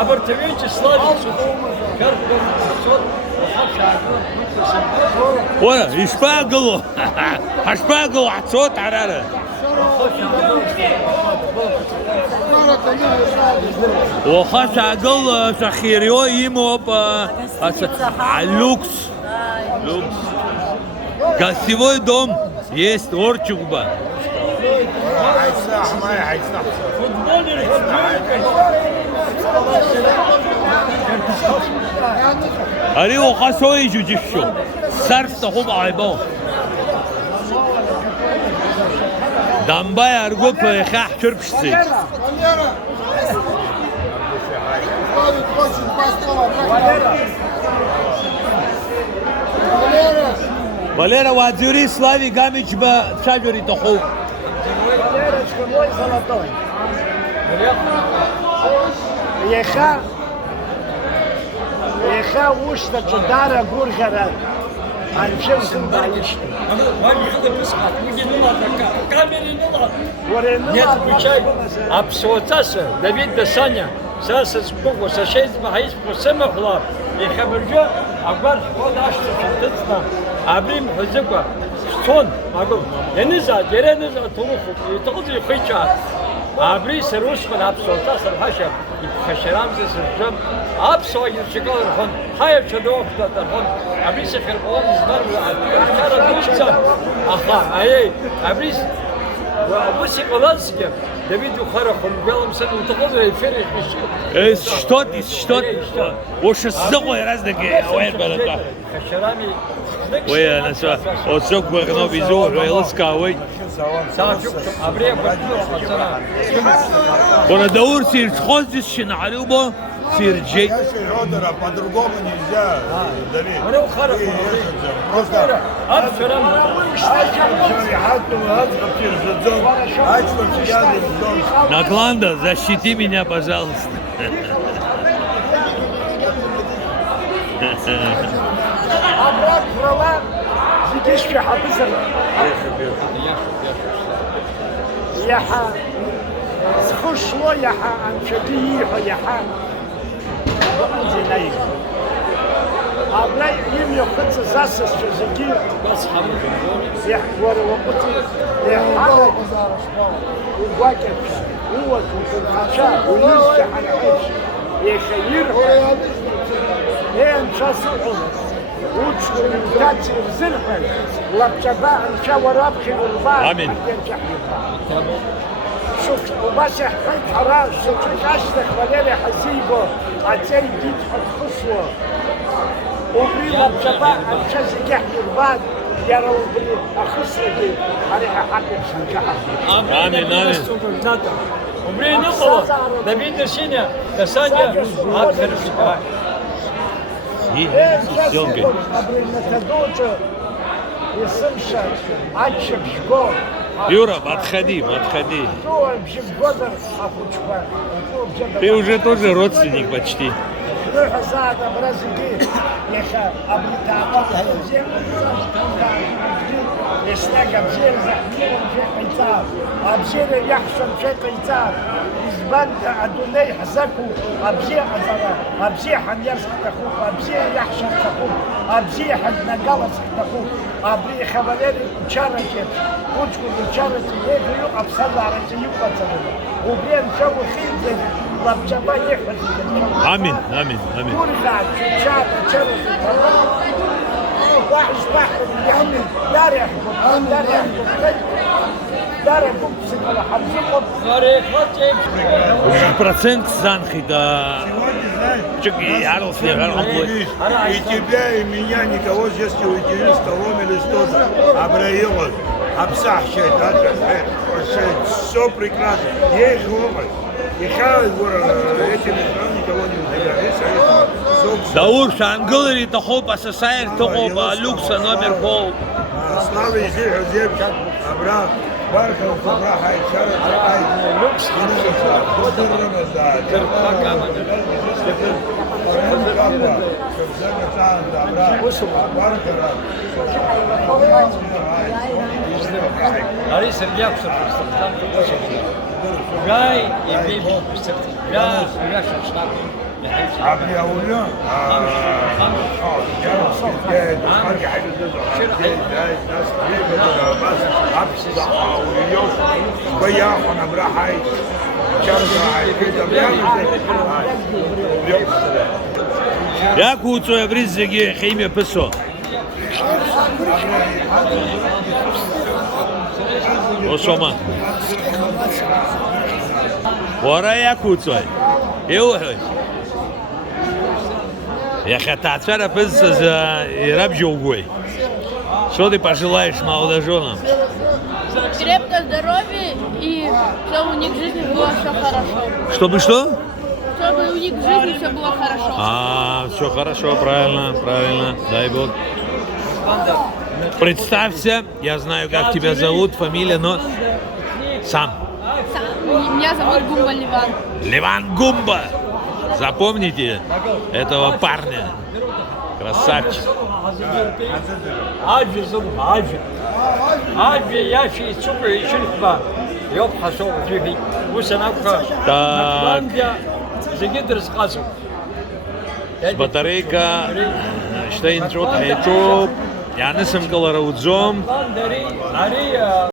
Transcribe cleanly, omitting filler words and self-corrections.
Апартаменте славится. ورا يشباقلو هشباقلو عصوت عرارة وخاش عقل سخيريو يمو люкс. Гостевой дом есть Орчугба. أري وخسوي جوجيشو صرف تخوب عيبان دنبای ارگو په خح چرپشتی Валера Вадзюри Слави Гамич ба шаджури тоху. Еха ушта чудара гургара. Анчем симбалишь. Нет, включай. Абсолютно. Давид да Саня. Саса спугу, сашейт махис посема хлап. И хабарджо, агвар ходаш тетна. Абрим хозяка. Сон, агу. Я не знаю, я не знаю, туруху. И тогда хоча. Абри серуш под абсолютно сархаша. И хашерам за сержам. Абсолютно чекал хон. Хай чудов тата хон. Абри се хербон знар. Ахара дучца. Аха, ай. Абри Абуси Баланский, Давид Ухарахом, белым сыном Тохоза и Ферри. Что? Уж сдохлый раз такие, уэр балата. Уэ, на что? Вот сок бэрно визу, уэлска, уэ. Абрия бартнул, пацана. Вона даур сир тхоздис шиналюбо. Сирджей. По-другому нельзя, Давид. Просто Нагланда, защити меня, пожалуйста. Абрак права, зидишь في حبسر. Яха, схушло яха, анчадиихо яха. Зинай. Абрай им йохца засас чозаги. Я говорю, вот я хала угакет. Вот хаша, улизя ханайш. Я хайр. شاسون وتشاتي بزرفل لبجباء شاوراب خير البار آمين شوف وباش حقيت حراش شوف عشتك وليلة حسيبه عتاري جيت حد خصوة وبري لبجباء شاسي كحي البار يارو بري أخصة جيت عليها حقك شنجحة آمين آمين وبري نقوة دبين دشينيا دسانيا أكثر شباب Съемки. Юра, отходи. Ты уже тоже родственник почти. بند أدوني حزكو أبزي أزرا أبزي حنيرس تخوف أبزي يحشر تخوف أبزي حد نجلس تخوف أبري خبرني شاركت وتقول شاركت يجيو أبصر على جيو بتصير وبين شو خير زي لبجبا يحفظ آمين ورجع شارك واحد واحد يعمل دار يحكم процент Занхи, да. И тебя, и меня, никого здесь не уйдет, столом или что-то. Абраила, обсахщает, все прекрасно. Есть глупость. И этими странами никого не уделяет. Даур Шангулери Тохоп Асасайр Тохоп Люкса номер пол. Слава Иисусу, Абрам. Бархал Фабраха и Шарат Люкс. Арис Илья, جاي يبيبي بالسبت لا لا شرشار عبري أولى Jak uco je brizege chemie peso. Osoma. Ora jak uco. Eu. Я хотел пес за рабжогой. Что ты пожелаешь молодоженам? Крепкое здоровье и чтобы у них в жизни было все хорошо. Чтобы что? Чтобы у них в жизни все было хорошо. Все хорошо, правильно, правильно, дай Бог. Представься, я знаю, как тебя зовут, фамилия, но сам. Меня зовут Гумба Ливан. Ливан Гумба. Запомните этого парня. Красавчик. ياشي سوق يشرب يبحث فيه وسنبقى Так, زي قاسو батарейка, штейн трот хейчоп, янысым калараудзом. دري